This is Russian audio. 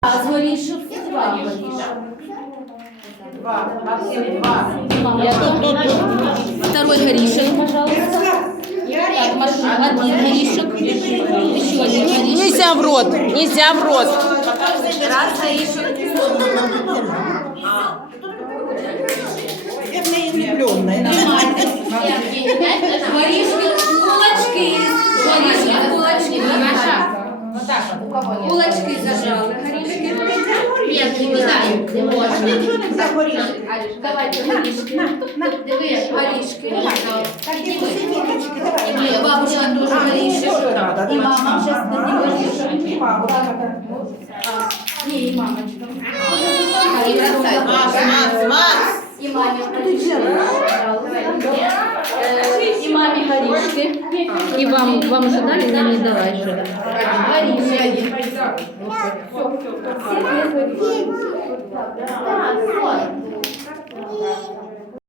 А з горішок два горішок. Два. Максим, два. Я тут, тут, тут. Второй горешек, пожалуйста. Так, Маша, один горешек. Еще один горешек. Нельзя в рот, нельзя в рот. Раз горешек. Я в неї влюбленная. кулачки зажали. Горішки. Нет, не кидай, не можна. Нічого не загоріш. Давайте горішки. Диви, горішки. Так, і посидіточки, давай. І бабушка дуже горішок. надо, І да. мама зараз Ага. тоді горішок. І мама, так, Ні, і мамочка. Не бросай. Макс, Макс, Макс. І мамі горішки. Е, І мамі горішки. І вам, вам уже дали, я не дала ще. Горішки. Всі є горішки.